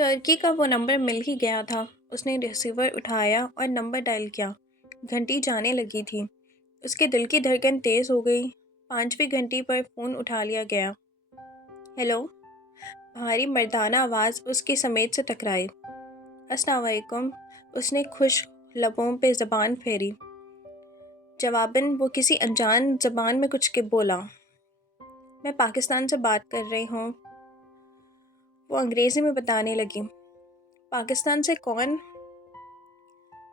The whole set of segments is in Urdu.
ٹرکی کا وہ نمبر مل ہی گیا تھا۔ اس نے ریسیور اٹھایا اور نمبر ڈائل کیا۔ گھنٹی جانے لگی تھی۔ اس کے دل کی دھڑکن تیز ہو گئی۔ 5ویں گھنٹی پر فون اٹھا لیا گیا۔ ہیلو، بھاری مردانہ آواز اس کی سمیت سے ٹکرائی۔ السلام علیکم، اس نے خشک لبوں پہ زبان پھیری۔ جواباً وہ کسی انجان زبان میں کچھ بولا۔ میں پاکستان سے بات کر رہی ہوں، وہ انگریزی میں بتانے لگی۔ پاکستان سے کون؟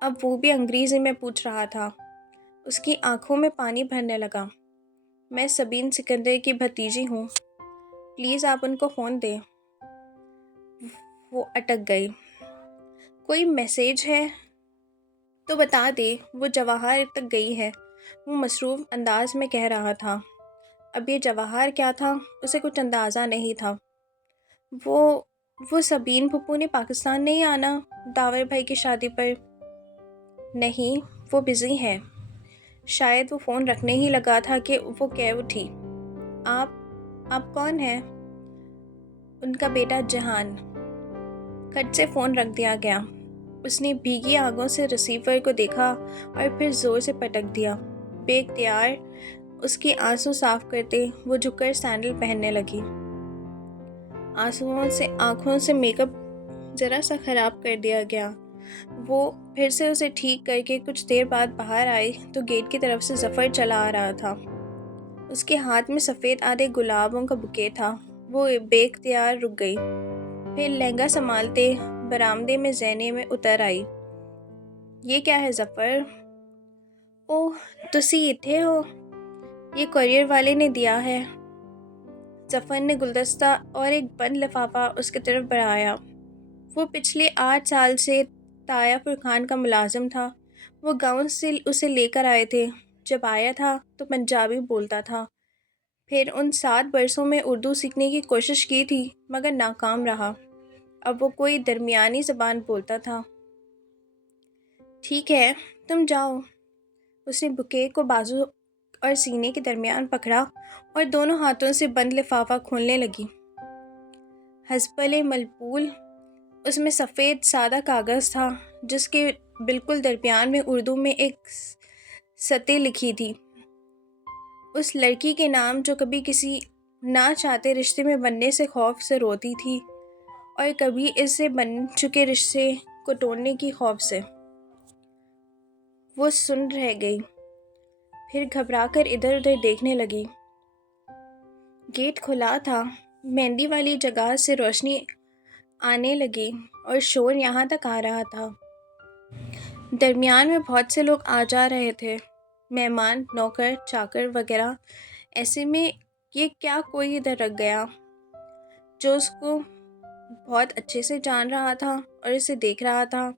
اب وہ بھی انگریزی میں پوچھ رہا تھا۔ اس کی آنکھوں میں پانی بھرنے لگا۔ میں سبین سکندر کی بھتیجی ہوں، پلیز آپ ان کو فون دیں۔ وہ اٹک گئی۔ کوئی میسیج ہے تو بتا دے، وہ جواہر تک گئی ہے، وہ مصروف انداز میں کہہ رہا تھا۔ اب یہ جواہر کیا تھا، اسے کچھ اندازہ نہیں تھا۔ وہ سبین پھپھو نے پاکستان نہیں آنا داور بھائی کی شادی پر؟ نہیں، وہ بزی ہے۔ شاید وہ فون رکھنے ہی لگا تھا کہ وہ کہہ اٹھی۔ آپ کون ہیں؟ ان کا بیٹا جہان۔ کھٹ سے فون رکھ دیا گیا۔ اس نے بھیگی آنکھوں سے ریسیور کو دیکھا اور پھر زور سے پٹک دیا۔ بے اختیار اس کی آنسو صاف کرتے وہ جھک کر سینڈل پہننے لگی۔ آنکھوں سے میک اپ ذرا سا خراب کر دیا گیا۔ وہ پھر سے اسے ٹھیک کر کے کچھ دیر بعد باہر آئی تو گیٹ کی طرف سے ظفر چلا آ رہا تھا۔ اس کے ہاتھ میں سفید آدھے گلابوں کا بکے تھا۔ وہ بے اختیار رک گئی، پھر لہنگا سنبھالتے برآمدے میں زینے میں اتر آئی۔ یہ کیا ہے ظفر؟ اوہ، تسی اتھے ہو؟ یہ کوریئر والے نے دیا ہے۔ ظفر نے گلدستہ اور ایک بند لفافہ اس کی طرف بڑھایا۔ وہ پچھلے 8 سال سے طاہر فرقان کا ملازم تھا۔ وہ گاؤں سے اسے لے کر آئے تھے۔ جب آیا تھا تو پنجابی بولتا تھا، پھر ان 7 برسوں میں اردو سیکھنے کی کوشش کی تھی مگر ناکام رہا۔ اب وہ کوئی درمیانی زبان بولتا تھا۔ ٹھیک ہے، تم جاؤ۔ اس نے بکے کو بازو اور سینے کے درمیان پکڑا اور دونوں ہاتھوں سے بند لفافہ کھولنے لگی۔ حزبل ملبول، اس میں سفید سادہ کاغذ تھا جس کے بالکل درمیان میں اردو میں ایک سطر لکھی تھی، اس لڑکی کے نام جو کبھی کسی نہ چاہتے رشتے میں بننے سے خوف سے روتی تھی اور کبھی اس سے بن چکے رشتے کو توڑنے کی خوف سے۔ وہ سن رہ گئی، پھر گھبرا کر ادھر ادھر دیکھنے لگی۔ گیٹ کھلا تھا۔ مہندی والی جگہ سے روشنی آنے لگی اور شور یہاں تک آ رہا تھا۔ درمیان میں بہت سے لوگ آ جا رہے تھے، مہمان، نوکر، چاکر وغیرہ۔ ایسے میں یہ کیا کوئی ادھر رک گیا جو اس کو بہت اچھے سے جان رہا تھا اور اسے دیکھ رہا تھا۔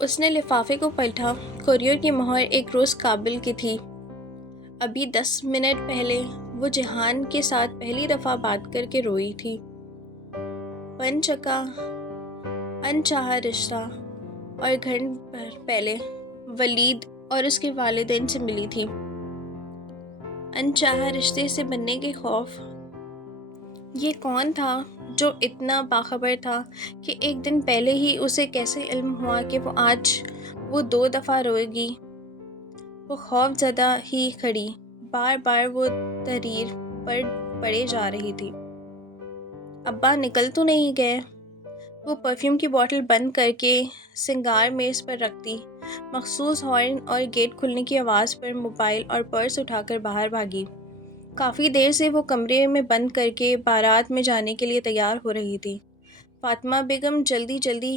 اس نے لفافے کو پلٹا۔ کوریئر کی مہر ایک روز قابل کی تھی۔ ابھی 10 منٹ پہلے وہ جہان کے ساتھ پہلی دفعہ بات کر کے روئی تھی۔ بن چکا انچاہا رشتہ، اور گھنٹے پہلے ولید اور اس کے والدین سے ملی تھی۔ انچاہا رشتے سے بننے کے خوف۔ یہ کون تھا جو اتنا باخبر تھا کہ ایک دن پہلے ہی اسے کیسے علم ہوا کہ آج وہ 2 دفعہ روئے گی؟ وہ خوف زدہ ہی کھڑی، بار بار وہ تحریر پڑھے جا رہی تھی۔ ابا نکل تو نہیں گئے؟ وہ پرفیوم کی بوتل بند کر کے سنگار میز پر رکھ دی۔ مخصوص ہارن اور گیٹ کھلنے کی آواز پر موبائل اور پرس اٹھا کر باہر بھاگی۔ کافی دیر سے وہ کمرے میں بند کر کے بارات میں جانے کے لیے تیار ہو رہی تھی۔ فاطمہ بیگم جلدی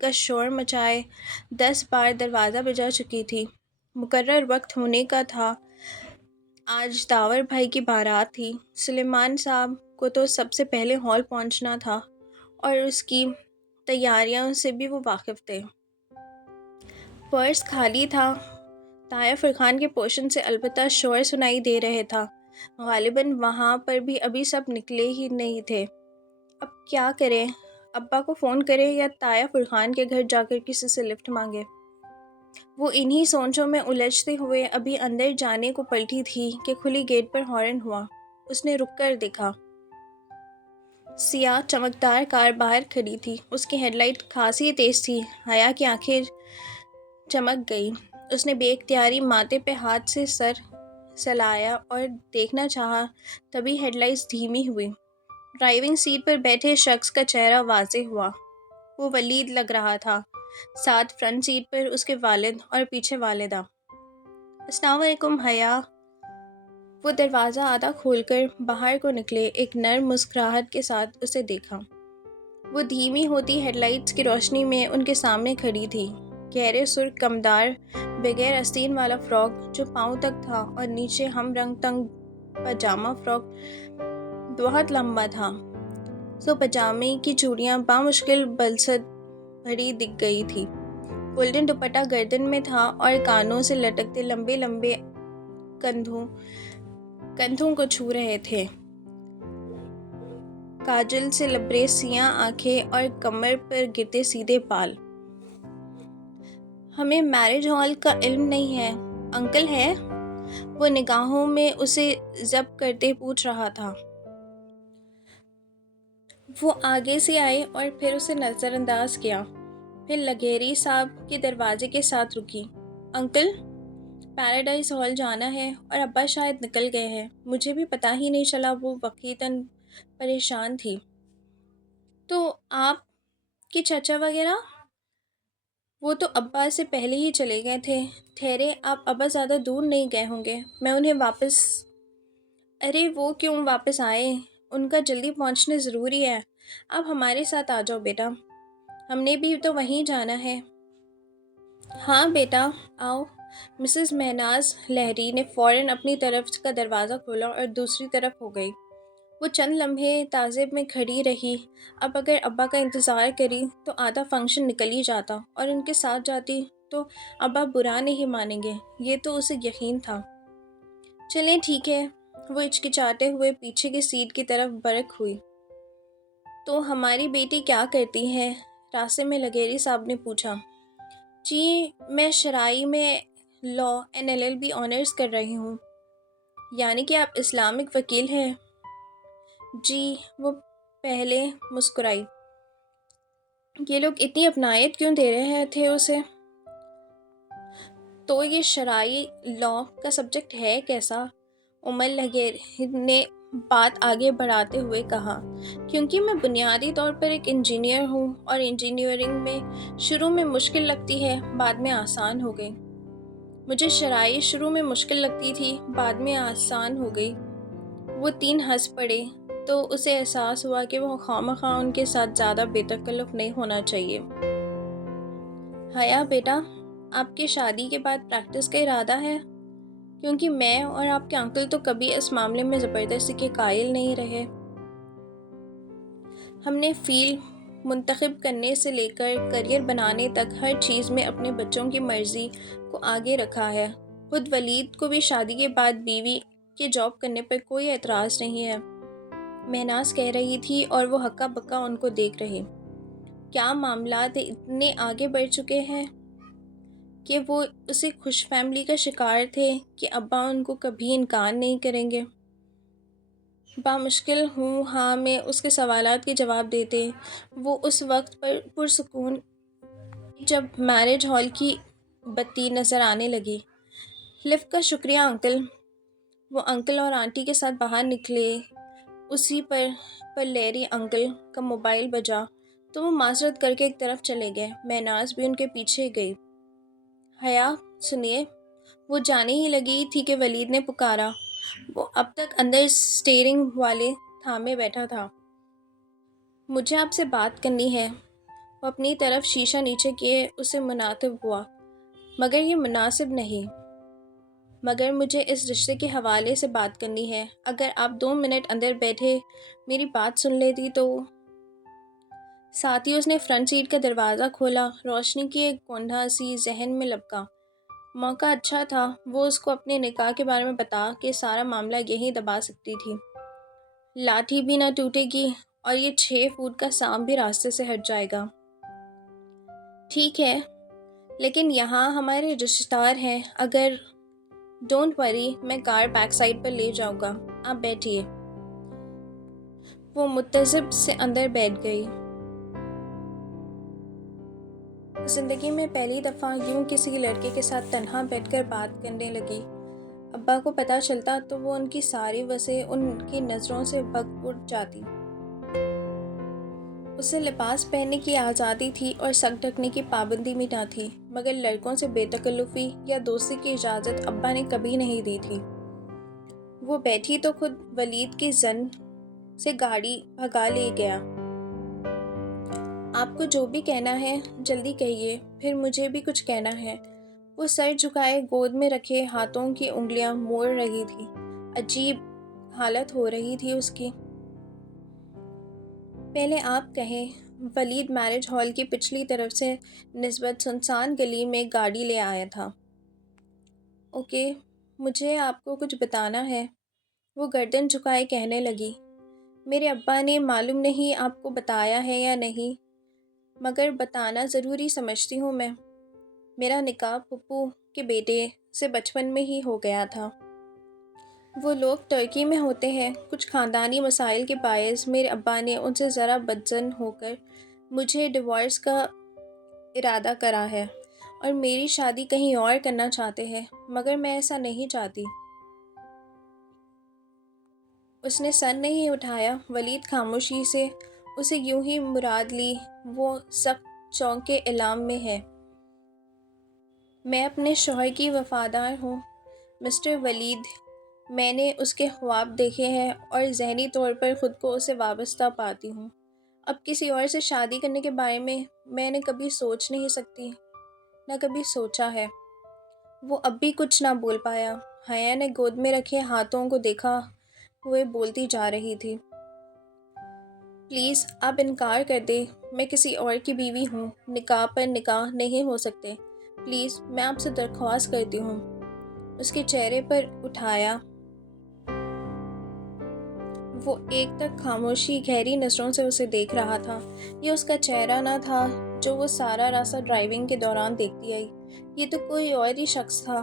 کا شور مچائے 10 بار دروازہ بجا چکی تھی۔ مقرر وقت ہونے کا تھا۔ آج داور بھائی کی بارات تھی۔ سلیمان صاحب کو تو سب سے پہلے ہال پہنچنا تھا اور اس کی تیاریوں سے بھی وہ واقف تھے۔ پرس خالی تھا۔ طاہر فرقان کے پورشن سے البتہ شور سنائی دے رہا تھا۔ غالباً وہاں پر بھی ابھی سب نکلے ہی نہیں تھے۔ اب کیا کریں؟ ابا کو فون کریں یا طاہر فرقان کے گھر جا کر کسی سے لفٹ مانگے؟ وہ انہی سوچوں میں الجھتے ہوئے ابھی اندر جانے کو پلٹی تھی کہ کھلی گیٹ پر ہارن ہوا۔ اس نے رک کر دیکھا۔ سیاہ چمکدار کار باہر کھڑی تھی۔ اس کی ہیڈ لائٹ خاصی تیز تھی۔ حیا کی آنکھیں چمک گئی۔ اس نے بے اختیاری ماتھے پہ ہاتھ سے سر سلایا اور دیکھنا چاہا، تبھی ہیڈ لائٹس دھیمی ہوئی۔ ڈرائیونگ سیٹ پر بیٹھے شخص کا چہرہ واضح ہوا۔ وہ ولید لگ رہا تھا۔ ساتھ فرنٹ سیٹ پر اس کے والد اور پیچھے والدہ۔ السلام علیکم حیا۔ وہ دروازہ آدھا کھول کر باہر کو نکلے، ایک نرم مسکراہٹ کے ساتھ اسے دیکھا۔ وہ دھیمی ہوتی ہیڈ لائٹس کی روشنی میں ان کے سامنے کھڑی تھی۔ گہرے سرخ کمدار بغیر آستین والا فراک جو پاؤں تک تھا اور نیچے ہم رنگ تنگ پاجامہ فراک بہت لمبا تھا، سو پاجامے کی چوڑیاں بامشکل بلسط بھری دکھ گئی تھی۔ گولڈن دوپٹہ گردن میں تھا اور کانوں سے لٹکتے لمبے لمبے کندھوں کو چھو رہے تھے۔ کاجل سے لبریز سیاہ آنکھیں اور کمر پر گرتے سیدھے بال۔ ہمیں میرج ہال کا علم نہیں ہے، انکل ہے؟ وہ نگاہوں میں اسے ضبط کرتے پوچھ رہا تھا۔ وہ آگے سے آئے اور پھر اسے نظر انداز کیا، پھر لگہری صاحب کے دروازے کے ساتھ رکی۔ انکل، پیراڈائز ہال جانا ہے اور ابا شاید نکل گئے ہیں، مجھے بھی پتہ ہی نہیں چلا۔ وہ وقتاً پریشان تھی۔ تو آپ کے چچا وغیرہ؟ وہ تو ابا سے پہلے ہی چلے گئے تھے۔ ٹھہرے، آپ ابا زیادہ دور نہیں گئے ہوں گے، میں انہیں واپس… ارے وہ کیوں واپس آئے؟ ان کا جلدی پہنچنا ضروری ہے۔ آپ ہمارے ساتھ آ جاؤ بیٹا، ہم نے بھی تو وہیں جانا ہے۔ ہاں بیٹا آؤ۔ مسز مہناز لہری نے فوراً اپنی طرف کا دروازہ کھولا اور دوسری طرف ہو گئی۔ وہ چند لمحے تعجب میں کھڑی رہی۔ اب اگر ابا کا انتظار کری تو آدھا فنکشن نکل ہی جاتا، اور ان کے ساتھ جاتی تو ابا برا نہیں مانیں گے، یہ تو اسے یقین تھا۔ چلیں ٹھیک ہے۔ وہ ہچکچاتے ہوئے پیچھے کی سیٹ کی طرف برک ہوئی۔ تو ہماری بیٹی کیا کرتی ہے؟ راستے میں لگیری صاحب نے پوچھا۔ جی میں شرعی میں لاء این LLB آنرز کر رہی ہوں۔ یعنی کہ آپ اسلامک وکیل ہیں؟ جی، وہ پہلے مسکرائی۔ یہ لوگ اتنی اپنائیت کیوں دے رہے تھے اسے؟ تو یہ شرعی لاء کا سبجیکٹ ہے کیسا؟ عمر لگیری نے بات آگے بڑھاتے ہوئے کہا۔ کیونکہ میں بنیادی طور پر ایک انجینئر ہوں، اور انجینئرنگ میں شروع میں مشکل لگتی ہے، بعد میں آسان ہو گئی۔ مجھے شرعی شروع میں مشکل لگتی تھی، بعد میں آسان ہو گئی۔ وہ تین ہنس پڑے تو اسے احساس ہوا کہ وہ خواہ ان کے ساتھ زیادہ بے تکلف نہیں ہونا چاہیے۔ حیا بیٹا، آپ کی شادی کے بعد پریکٹس کا ارادہ ہے؟ کیونکہ میں اور آپ کے انکل تو کبھی اس معاملے میں زبردستی کے قائل نہیں رہے۔ ہم نے فیلڈ منتخب کرنے سے لے کر کیریئر بنانے تک ہر چیز میں اپنے بچوں کی مرضی کو آگے رکھا ہے۔ خود ولید کو بھی شادی کے بعد بیوی کے جاب کرنے پر کوئی اعتراض نہیں ہے، مہناز کہہ رہی تھی، اور وہ ہکا بکا ان کو دیکھ رہی۔ کیا معاملات اتنے آگے بڑھ چکے ہیں کہ وہ اسی خوش فہمی کا شکار تھے کہ ابا ان کو کبھی انکار نہیں کریں گے؟ بامشکل ہوں ہاں میں اس کے سوالات کے جواب دیتے۔ وہ اس وقت پر پرسکون جب میرج ہال کی بتی نظر آنے لگی۔ لفٹ کا شکریہ انکل۔ وہ انکل اور آنٹی کے ساتھ باہر نکلے۔ اسی پر لیری انکل کا موبائل بجا تو وہ معذرت کر کے ایک طرف چلے گئے۔ مہناز بھی ان کے پیچھے گئی۔ حیا سنیے، وہ جانے ہی لگی تھی کہ ولید نے پکارا۔ وہ اب تک اندر اسٹیئرنگ والے تھامے بیٹھا تھا۔ مجھے آپ سے بات کرنی ہے۔ وہ اپنی طرف شیشہ نیچے کیے اسے مخاطب ہوا۔ مگر یہ مناسب نہیں۔ مگر مجھے اس رشتے کے حوالے سے بات کرنی ہے۔ اگر آپ 2 منٹ اندر بیٹھے میری بات سن لیتی تو… ساتھ ہی اس نے فرنٹ سیٹ کا دروازہ کھولا۔ روشنی کی ایک گونجا سی ذہن میں لپکا۔ موقع اچھا تھا، وہ اس کو اپنے نکاح کے بارے میں بتا کے سارا معاملہ یہیں دبا سکتی تھی۔ لاٹھی بھی نہ ٹوٹے گی اور یہ 6 فٹ کا سانپ بھی راستے سے ہٹ جائے گا۔ ٹھیک ہے، لیکن یہاں ہمارے رشتہ دار ہیں۔ اگر… ڈونٹ وری، میں کار بیک سائڈ پر لے جاؤں گا، آپ بیٹھیے۔ وہ متذب سے اندر بیٹھ گئی۔ زندگی میں پہلی دفعہ یوں کسی لڑکے کے ساتھ تنہا بیٹھ کر بات کرنے لگی۔ ابا کو پتہ چلتا تو وہ ان کی ساری وجہ ان کی نظروں سے بھگ اٹھ جاتی۔ اسے لباس پہننے کی آزادی تھی اور سر ڈھکنے کی پابندی بھی نہ تھی، مگر لڑکوں سے بے تکلفی یا دوستی کی اجازت ابا نے کبھی نہیں دی تھی۔ وہ بیٹھی تو خود ولید کی زن سے گاڑی بھگا لے گیا۔ آپ کو جو بھی کہنا ہے جلدی کہیے، پھر مجھے بھی کچھ کہنا ہے۔ وہ سر جھکائے گود میں رکھے ہاتھوں کی انگلیاں موڑ رہی تھی۔ عجیب حالت ہو رہی تھی اس کی۔ پہلے آپ کہیں۔ ولید میرج ہال کی پچھلی طرف سے نسبت سنسان گلی میں گاڑی لے آیا تھا۔ اوکے، مجھے آپ کو کچھ بتانا ہے، وہ گردن جھکائے کہنے لگی۔ میرے ابا نے معلوم نہیں آپ کو بتایا ہے یا نہیں، مگر بتانا ضروری سمجھتی ہوں میں۔ میرا نکاح پھپھو کے بیٹے سے بچپن میں ہی ہو گیا تھا۔ وہ لوگ ترکی میں ہوتے ہیں۔ کچھ خاندانی مسائل کے باعث میرے ابا نے ان سے ذرا بدظن ہو کر مجھے ڈیورس کا ارادہ کرا ہے اور میری شادی کہیں اور کرنا چاہتے ہیں، مگر میں ایسا نہیں چاہتی۔ اس نے سر نہیں اٹھایا۔ ولید خاموشی سے اسے یوں ہی مراد لی۔ وہ سخت چونک کے اعلام میں ہے۔ میں اپنے شوہر کی وفادار ہوں مسٹر ولید۔ میں نے اس کے خواب دیکھے ہیں اور ذہنی طور پر خود کو اسے وابستہ پاتی ہوں۔ اب کسی اور سے شادی کرنے کے بارے میں نے کبھی سوچ نہیں سکتی، نہ کبھی سوچا ہے۔ وہ اب بھی کچھ نہ بول پایا۔ حیا نے گود میں رکھے ہاتھوں کو دیکھا ہوئے بولتی جا رہی تھی۔ پلیز آپ انکار کر دیں، میں کسی اور کی بیوی ہوں، نکاح پر نکاح نہیں ہو سکتے، پلیز میں آپ سے درخواست کرتی ہوں۔ اس کے چہرے پر اٹھایا وہ ایک تک خاموشی گہری نظروں سے اسے دیکھ رہا تھا۔ یہ اس کا چہرہ نہ تھا جو وہ سارا راستہ ڈرائیونگ کے دوران دیکھتی آئی، یہ تو کوئی اور ہی شخص تھا۔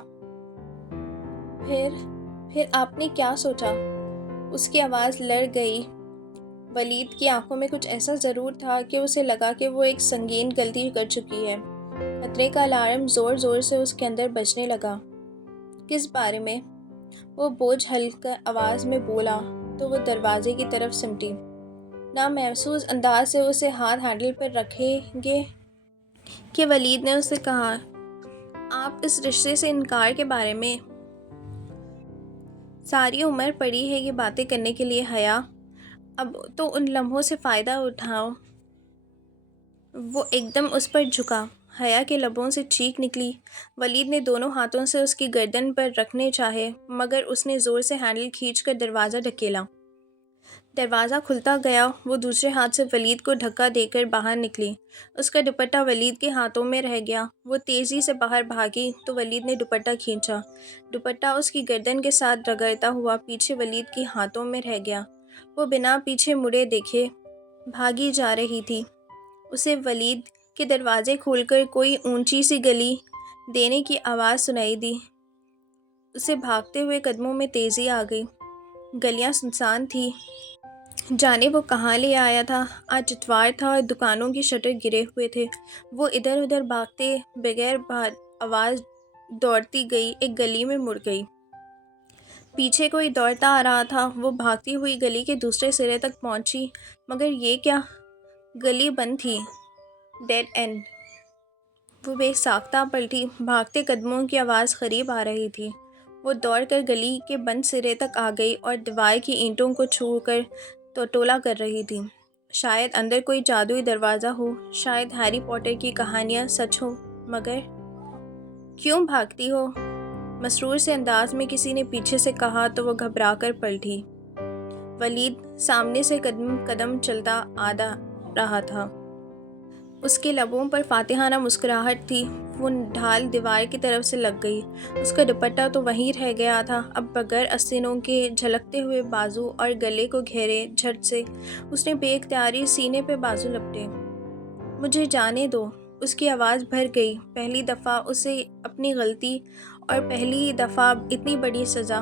پھر آپ نے کیا سوچا؟ اس کی آواز لڑ گئی۔ ولید کی آنکھوں میں کچھ ایسا ضرور تھا کہ اسے لگا کہ وہ ایک سنگین غلطی کر چکی ہے۔ خطرے کا الارم زور زور سے اس کے اندر بجنے لگا۔ کس بارے میں؟ وہ بوجھ ہلکا آواز میں بولا تو وہ دروازے کی طرف سمٹی۔ نامحسوس انداز سے اسے ہاتھ ہینڈل پر رکھیں گے کہ ولید نے اسے کہا، آپ اس رشتے سے انکار کے بارے میں؟ ساری عمر پڑی ہے یہ باتیں کرنے کے لیے حیا، اب تو ان لمحوں سے فائدہ اٹھاؤ۔ وہ ایک دم اس پر جھکا۔ حیا کے لبوں سے چیخ نکلی۔ ولید نے دونوں ہاتھوں سے اس کی گردن پر رکھنے چاہے، مگر اس نے زور سے ہینڈل کھینچ کر دروازہ دھکیلا۔ دروازہ کھلتا گیا۔ وہ دوسرے ہاتھ سے ولید کو دھکا دے کر باہر نکلی۔ اس کا دوپٹہ ولید کے ہاتھوں میں رہ گیا۔ وہ تیزی سے باہر بھاگی تو ولید نے دوپٹہ کھینچا۔ دوپٹہ اس کی گردن کے ساتھ رگڑتا ہوا پیچھے ولید کے ہاتھوں میں رہ گیا۔ وہ بنا پیچھے مڑے دیکھے بھاگی جا رہی تھی۔ اسے ولید کے دروازے کھول کر کوئی اونچی سی گلی دینے کی آواز سنائی دی۔ اسے بھاگتے ہوئے قدموں میں تیزی آ گئی۔ گلیاں سنسان تھی۔ جانے وہ کہاں لے آیا تھا؟ آج اتوار تھا اور دکانوں کی شٹر گرے ہوئے تھے۔ وہ ادھر ادھر بھاگتے بغیر آواز دوڑتی گئی، ایک گلی میں مڑ گئی۔ پیچھے کوئی دوڑتا آ رہا تھا۔ وہ بھاگتی ہوئی گلی کے دوسرے سرے تک پہنچی، مگر یہ کیا؟ گلی بند تھی، ڈیڈ اینڈ۔ وہ بے ساختہ پلٹی۔ بھاگتے قدموں کی آواز قریب آ رہی تھی۔ وہ دوڑ کر گلی کے بند سرے تک آ گئی اور دیوار کی اینٹوں کو چھو کر ٹوٹولا کر رہی تھی۔ شاید اندر کوئی جادوئی دروازہ ہو، شاید ہیری پوٹر کی کہانیاں سچ ہوں، مگر کیوں بھاگتی ہو؟ مسرور سے انداز میں کسی نے پیچھے سے کہا تو وہ گھبرا کر پلٹی۔ ولید سامنے سے قدم قدم چلتا آ رہا تھا۔ اس کے لبوں پر فاتحانہ مسکراہٹ تھی۔ وہ ڈھال دیوار کی طرف سے لگ گئی۔ اس کا دوپٹہ تو وہیں رہ گیا تھا۔ اب بغیر آستینوں کے جھلکتے ہوئے بازو اور گلے کو گھیرے جھٹ سے اس نے بے اختیاری سینے پہ بازو لپٹے۔ مجھے جانے دو، اس کی آواز بھر گئی۔ پہلی دفعہ اسے اپنی غلطی اور پہلی دفعہ اتنی بڑی سزا۔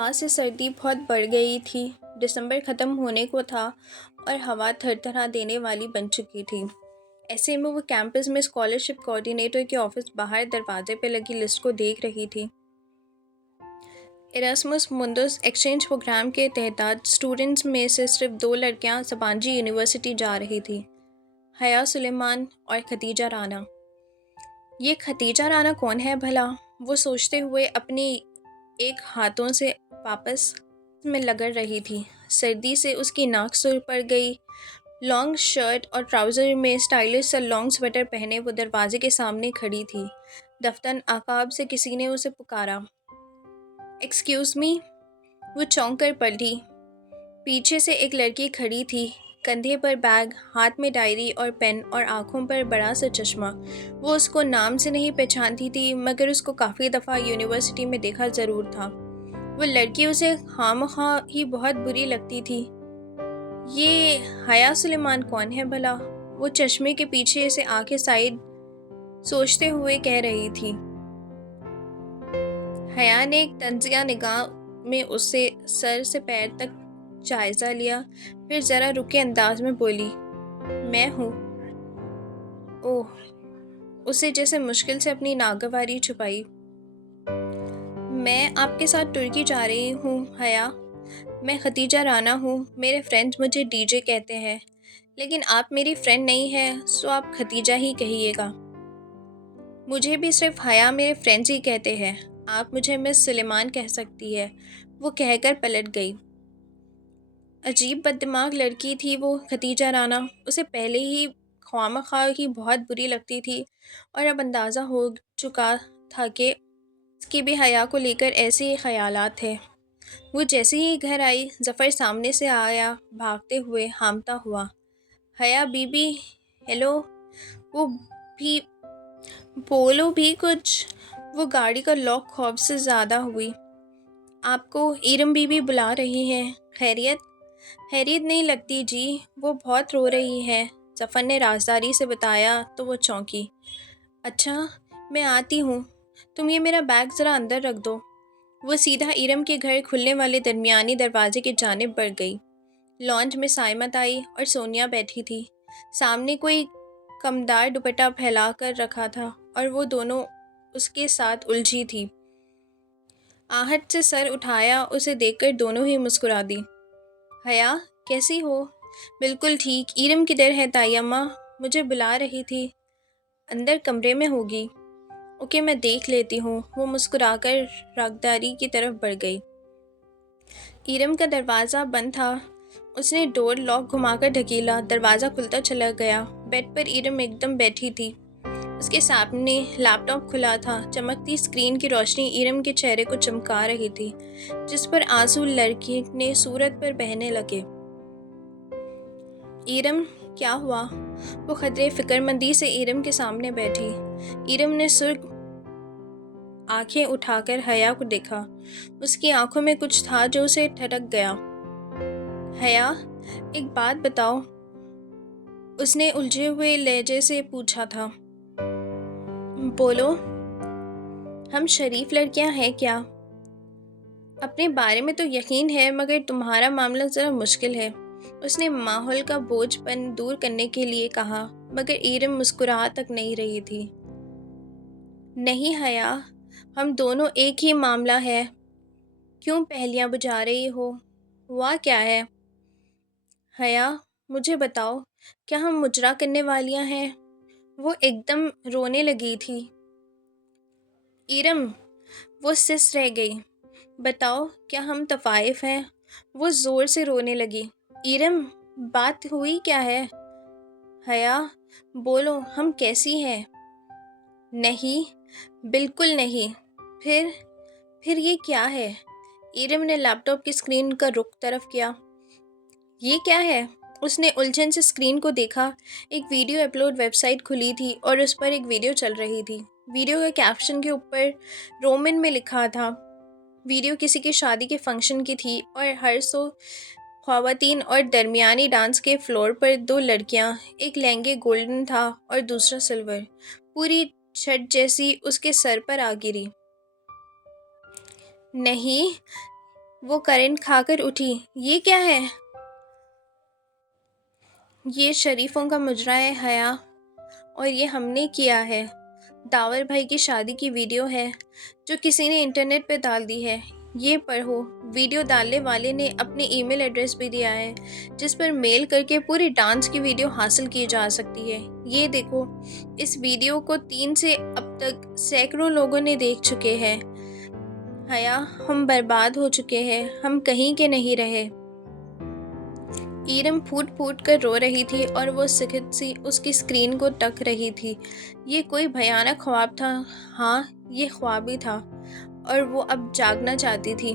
صبح سے سردی بہت بڑھ گئی تھی۔ دسمبر ختم ہونے کو تھا اور ہوا تھر تھرا دینے والی بن چکی تھی۔ ایسے میں وہ کیمپس میں اسکالرشپ کوآرڈینیٹر کے آفس باہر دروازے پہ لگی لسٹ کو دیکھ رہی تھی۔ ایراسمس مونڈس ایکسچینج پروگرام کے تحت اسٹوڈنٹس میں سے صرف 2 لڑکیاں سبانجی یونیورسٹی جا رہی تھیں، حیا سلیمان اور ختیجہ رانا۔ یہ ختیجہ رانا کون ہے بھلا؟ وہ سوچتے ہوئے اپنی ایک ہاتھوں سے واپس میں لگڑ رہی تھی۔ سردی سے اس کی ناک سر پڑ گئی۔ لانگ شرٹ اور ٹراؤزر میں اسٹائلش سا لانگ سویٹر پہنے وہ دروازے کے سامنے کھڑی تھی۔ دفتن عقاب سے کسی نے اسے پکارا، ایکسکیوز می۔ وہ چونک کر پلٹی۔ پیچھے سے ایک لڑکی کھڑی تھی، کندھے پر بیگ، ہاتھ میں ڈائری اور پین اور آنکھوں پر بڑا سا چشمہ۔ وہ اس کو نام سے نہیں پہچانتی تھی، مگر اس کو کافی دفعہ یونیورسٹی میں دیکھا ضرور تھا۔ وہ لڑکی اسے خواہ ہی بہت بری لگتی تھی۔ یہ حیا سلیمان کون ہے بھلا؟ وہ چشمے کے پیچھے سے آنکھیں سائڈ سوچتے ہوئے کہہ رہی تھی۔ حیا نے ایک طنزیہ نگاہ میں اسے سر سے پیر تک جائزہ لیا، پھر ذرا رکے انداز میں بولی، میں ہوں۔ اوہ، اسے جیسے مشکل سے اپنی ناگواری چھپائی۔ میں آپ کے ساتھ ترکی جا رہی ہوں حیا۔ میں ختیجہ رانا ہوں، میرے فرینڈز مجھے ڈی جے کہتے ہیں، لیکن آپ میری فرینڈ نہیں ہیں، سو آپ ختیجہ ہی کہیے گا۔ مجھے بھی صرف حیا میرے فرینڈز ہی کہتے ہیں، آپ مجھے مس سلیمان کہہ سکتی ہے، وہ کہہ کر پلٹ گئی۔ عجیب بددماغ لڑکی تھی وہ ختیجہ رانا، اسے پہلے ہی خواہ ہی بہت بری لگتی تھی، اور اب اندازہ ہو چکا تھا کہ اس کی بھی حیا کو لے کر ایسے ہی خیالات تھے۔ وہ جیسے ہی گھر آئی، ظفر سامنے سے آیا بھاگتے ہوئے، ہامتا ہوا، حیا بی بی، ہیلو۔ وہ بھی بولو بھی کچھ۔ وہ گاڑی کا لاک خوف سے زیادہ ہوئی۔ آپ کو ایرم بی بی بلا رہی ہیں، خیریت؟ خیریت نہیں لگتی جی، وہ بہت رو رہی ہے، ظفر نے رازداری سے بتایا تو وہ چونکی۔ اچھا، میں آتی ہوں، تم یہ میرا بیگ ذرا اندر رکھ دو۔ وہ سیدھا ایرم کے گھر کھلنے والے درمیانی دروازے کی جانب بڑھ گئی۔ لانج میں سائمت آئی اور سونیا بیٹھی تھی، سامنے کوئی کمدار دوپٹہ پھیلا کر رکھا تھا اور وہ دونوں اس کے ساتھ الجھی تھی۔ آہٹ سے سر اٹھایا، اسے دیکھ کر دونوں ہی مسکرا دی۔ حیا کیسی ہو؟ بالکل ٹھیک۔ ایرم کدھر ہے تائی اماں؟ مجھے بلا رہی تھی، اندر کمرے میں ہوگی۔ اوکے، میں دیکھ لیتی ہوں۔ وہ مسکرا کر راکداری کی طرف بڑھ گئی۔ ایرم کا دروازہ بند تھا، اس نے ڈور لاک گھما کر ڈھکیلا، دروازہ کھلتا چلا گیا۔ بیڈ پر ایرم ایک دم بیٹھی تھی، اس کے سامنے لیپ ٹاپ کھلا تھا، چمکتی اسکرین کی روشنی ایرم کے چہرے کو چمکا رہی تھی، جس پر آنسو لڑکنے صورت پر بہنے لگے۔ ایرم کیا ہوا؟ وہ قدرے فکر مندی سے ایرم کے سامنے بیٹھی۔ ایرم نے سرخ آنکھیں اٹھا کر حیا کو دیکھا، اس کی آنکھوں میں کچھ تھا جو اسے ٹھٹک گیا۔ حیا، ایک بات بتاؤ، اس نے الجھے ہوئے لہجے سے پوچھا تھا۔ بولو۔ ہم شریف لڑکیاں ہیں کیا؟ اپنے بارے میں تو یقین ہے، مگر تمہارا معاملہ ذرا مشکل ہے، اس نے ماحول کا بوجھ پن دور کرنے کے لیے کہا، مگر ایرم مسکرا تک نہیں رہی تھی۔ نہیں حیا، ہم دونوں ایک ہی معاملہ ہے، کیوں پہلیاں بجھا رہی ہو؟ ہوا کیا ہے؟ حیا مجھے بتاؤ، کیا ہم مجرا کرنے والیاں ہیں؟ وہ ایک دم رونے لگی تھی۔ ایرم، وہ سس رہ گئی، بتاؤ کیا ہم طفائف ہیں؟ وہ زور سے رونے لگی۔ ایرم، بات ہوئی کیا ہے؟ حیا بولو، ہم کیسی ہیں؟ نہیں، بالکل نہیں۔ پھر یہ کیا ہے؟ ایرم نے لیپ ٹاپ کی اسکرین کا رخ طرف کیا۔ یہ کیا ہے؟ اس نے الجھن سے اسکرین کو دیکھا۔ ایک ویڈیو اپلوڈ ویب سائٹ کھلی تھی اور اس پر ایک ویڈیو چل رہی تھی۔ ویڈیو کے کیپشن کے اوپر رومن میں لکھا تھا۔ ویڈیو کسی کی شادی کے فنکشن کی تھی اور ہر 100 خواتین اور درمیانی ڈانس کے فلور پر 2 لڑکیاں، ایک لہنگے گولڈن تھا اور دوسرا سلور، پوری چھت جیسی اس کے سر پر آ گری۔ نہیں، وہ کرنٹ کھا کر اٹھی۔ یہ کیا ہے؟ یہ شریفوں کا مجرا ہے حیا، اور یہ ہم نے کیا ہے۔ داور بھائی کی شادی کی ویڈیو ہے جو کسی نے انٹرنیٹ پہ ڈال دی ہے۔ یہ پڑھو، ویڈیو ڈالنے والے نے اپنے ای میل ایڈریس بھی دیا ہے جس پر میل کر کے پوری ڈانس کی ویڈیو حاصل کی جا سکتی ہے۔ یہ دیکھو، اس ویڈیو کو 3 سے اب تک سینکڑوں لوگوں نے دیکھ چکے ہیں۔ حیا، ہم برباد ہو چکے ہیں، ہم کہیں کے نہیں رہے۔ ایرم پھوٹ پھوٹ کر رو رہی تھی اور وہ سکھت سی اس کی اسکرین کو تک رہی تھی۔ یہ کوئی بھیانک خواب تھا۔ ہاں، یہ خواب ہی تھا، اور وہ اب جاگنا چاہتی تھی۔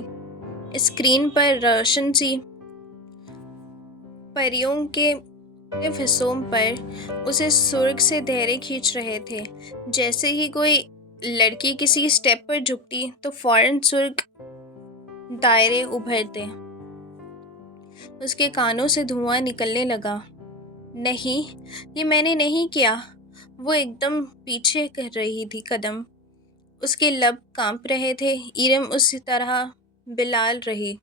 اسکرین پر روشن سی پریوں کے مختلف حصوں پر اسے سرگ سے دھیرے کھینچ رہے تھے۔ جیسے ہی کوئی لڑکی کسی اسٹیپ پر جھکتی تو فوراً سرگ دائرے ابھرتے۔ اس کے کانوں سے دھواں نکلنے لگا۔ نہیں، یہ میں نے نہیں کیا۔ وہ ایک دم پیچھے کر رہی تھی قدم۔ اس کے لب کانپ رہے تھے۔ ایرم اسی طرح بلال رہی۔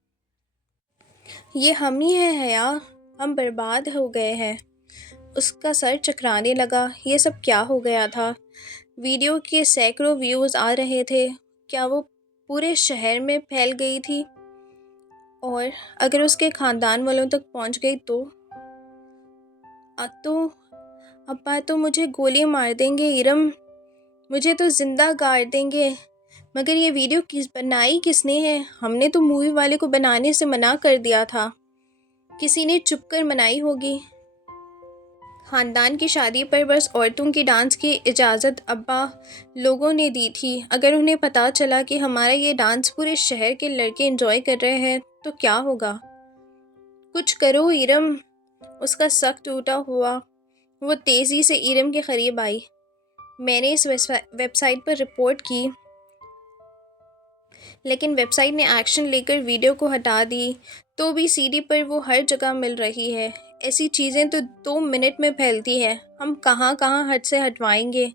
یہ ہم ہی ہیں حیا، ہم برباد ہو گئے ہیں۔ اس کا سر چکرانے لگا۔ یہ سب کیا ہو گیا تھا؟ ویڈیو کے سینکڑوں ویوز آ رہے تھے۔ کیا وہ پورے شہر میں پھیل گئی تھی؟ اور اگر اس کے خاندان والوں تک پہنچ گئی تو ابا تو مجھے گولی مار دیں گے ایرم، مجھے تو زندہ گاڑ دیں گے۔ مگر یہ ویڈیو بنائی کس نے ہے؟ ہم نے تو مووی والے کو بنانے سے منع کر دیا تھا۔ کسی نے چھپ کر بنائی ہوگی۔ خاندان کی شادی پر بس عورتوں کی ڈانس کی اجازت ابا لوگوں نے دی تھی۔ اگر انہیں پتہ چلا کہ ہمارا یہ ڈانس پورے شہر کے لڑکے انجوائے کر رہے ہیں تو کیا ہوگا؟ کچھ کرو ایرم۔ اس کا سخت ٹوٹا ہوا۔ وہ تیزی سے ایرم کے قریب آئی۔ میں نے اس ویب سائٹ پر رپورٹ کی، لیکن ویب سائٹ نے ایکشن لے کر ویڈیو کو ہٹا دی۔ تو بھی سی ڈی پر وہ ہر جگہ مل رہی ہے۔ ایسی چیزیں تو 2 منٹ میں پھیلتی ہے۔ ہم کہاں کہاں ہٹ سے ہٹوائیں گے۔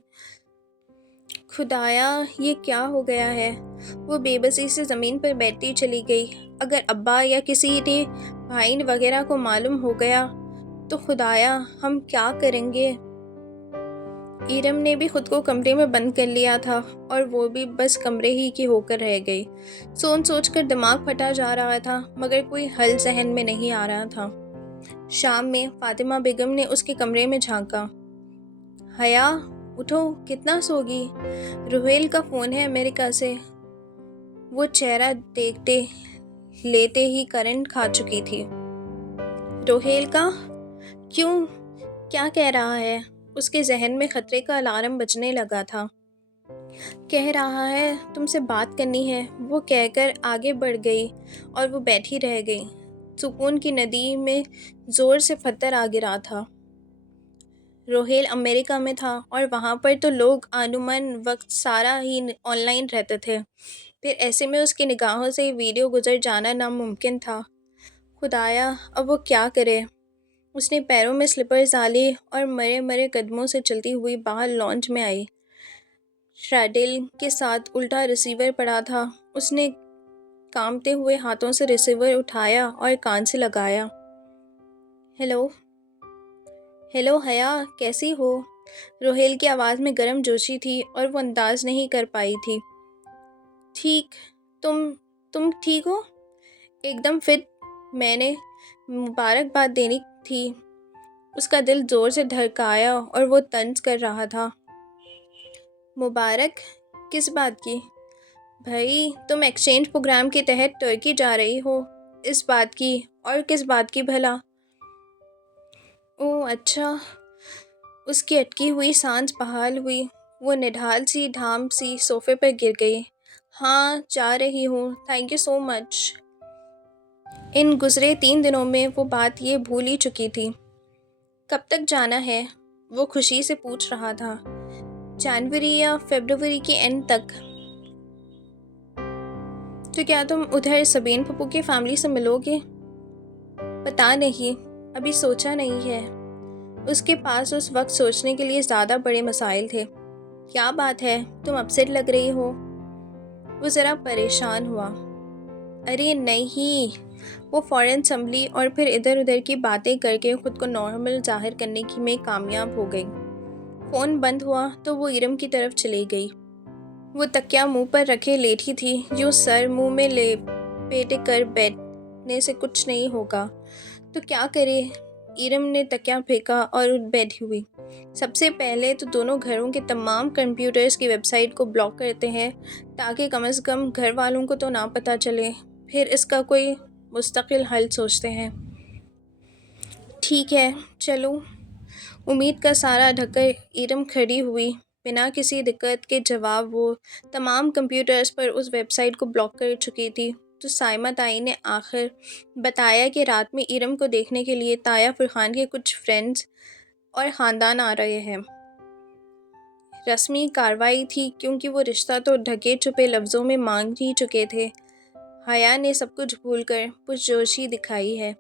خدایا، یہ کیا ہو گیا ہے؟ وہ بے بسی سے زمین پر بیٹھتی چلی گئی۔ اگر ابا یا کسی نے بھائی وغیرہ کو معلوم ہو گیا تو خدایا، ہم کیا کریں گے؟ ایرم نے بھی خود کو کمرے میں بند کر لیا تھا، اور وہ بھی بس کمرے ہی کی ہو کر رہ گئی۔ سوچ کر دماغ پھٹا جا رہا تھا، مگر کوئی حل ذہن میں نہیں آ رہا تھا۔ شام میں فاطمہ بیگم نے اس کے کمرے میں جھانکا۔ حیا، اٹھو، کتنا سوگی؟ روہیل کا فون ہے امریکہ سے۔ وہ چہرہ دیکھتے لیتے ہی کرنٹ کھا چکی تھی۔ روہیل کا؟ کیوں؟ کیا کہہ رہا ہے؟ اس کے ذہن میں خطرے کا الارم بجنے لگا تھا۔ کہہ رہا ہے تم سے بات کرنی ہے، وہ کہہ کر آگے بڑھ گئی اور وہ بیٹھی رہ گئی۔ سکون کی ندی میں زور سے پتھر آ گرا تھا۔ روہیل امریکہ میں تھا اور وہاں پر تو لوگ عموماً وقت سارا ہی آن لائن رہتے تھے، پھر ایسے میں اس کی نگاہوں سے ویڈیو گزر جانا ناممکن تھا۔ خدایا، اب وہ کیا کرے؟ اس نے پیروں میں سلیپرز ڈالے اور مرے مرے قدموں سے چلتی ہوئی باہر لانچ میں آئی۔ شاڈل کے ساتھ الٹا ریسیور پڑا تھا۔ اس نے کانپتے ہوئے ہاتھوں سے ریسیور اٹھایا اور کان سے لگایا۔ ہیلو حیا، کیسی ہو؟ روہیل کی آواز میں گرم جوشی تھی اور وہ انداز نہیں کر پائی تھی۔ ٹھیک، تم ٹھیک ہو؟ ایک دم فٹ۔ میں نے مبارکباد دینی تھی۔ اس کا دل زور سے دھڑکایا اور وہ طنز کر رہا تھا۔ مبارک؟ کس بات کی؟ بھائی، تم ایکسچینج پروگرام کے تحت ترکی جا رہی ہو، اس بات کی۔ اور کس بات کی بھلا؟ اوہ اچھا۔ اس کی اٹکی ہوئی سانس بحال ہوئی۔ وہ نڈھال سی ڈھام سی صوفے پر گر گئی۔ ہاں، جا رہی ہوں، تھینک یو سو مچ۔ ان گزرے 3 دنوں میں وہ بات یہ بھول ہی چکی تھی۔ کب تک جانا ہے؟ وہ خوشی سے پوچھ رہا تھا۔ جنوری یا فروری کے اینڈ تک۔ تو کیا تم ادھر سبین پھپھو کی فیملی سے ملو گے؟ پتہ نہیں، ابھی سوچا نہیں ہے۔ اس کے پاس اس وقت سوچنے کے لیے زیادہ بڑے مسائل تھے۔ کیا بات ہے؟ تم اپسیٹ لگ رہی ہو۔ وہ ذرا پریشان ہوا۔ ارے نہیں، وہ فوراً سنبھلی اور پھر ادھر ادھر کی باتیں کر کے خود کو نارمل ظاہر کرنے کی میں کامیاب ہو گئی۔ فون بند ہوا تو وہ ارم کی طرف چلی گئی۔ وہ تکیا منہ پر رکھے لیٹی تھی، یوں سر منہ میں لپیٹ کر بیٹھنے سے کچھ نہیں ہوگا تو کیا کرے۔ ارم نے تکیا پھینکا اور اٹھ بیٹھی ہوئی۔ سب سے پہلے تو دونوں گھروں کے تمام کمپیوٹرز کی ویب سائٹ کو بلاک کرتے ہیں تاکہ کم از کم گھر والوں کو تو نہ پتہ چلے، پھر اس کا کوئی مستقل حل سوچتے ہیں۔ ٹھیک ہے چلو۔ امید کا سہارا ڈھک کر ارم کھڑی ہوئی۔ بنا کسی دقت کے جواب وہ تمام کمپیوٹرز پر اس ویب سائٹ کو بلاک کر چکی تھی تو سائمہ تائی نے آخر بتایا کہ رات میں ارم کو دیکھنے کے لیے تایا فرحان کے کچھ فرینڈز اور خاندان آ رہے ہیں۔ رسمی کارروائی تھی کیونکہ وہ رشتہ تو ڈھکے چھپے لفظوں میں مانگ ہی چکے تھے۔ حیا نے سب کچھ بھول کر پرجوشی دکھائی ہے۔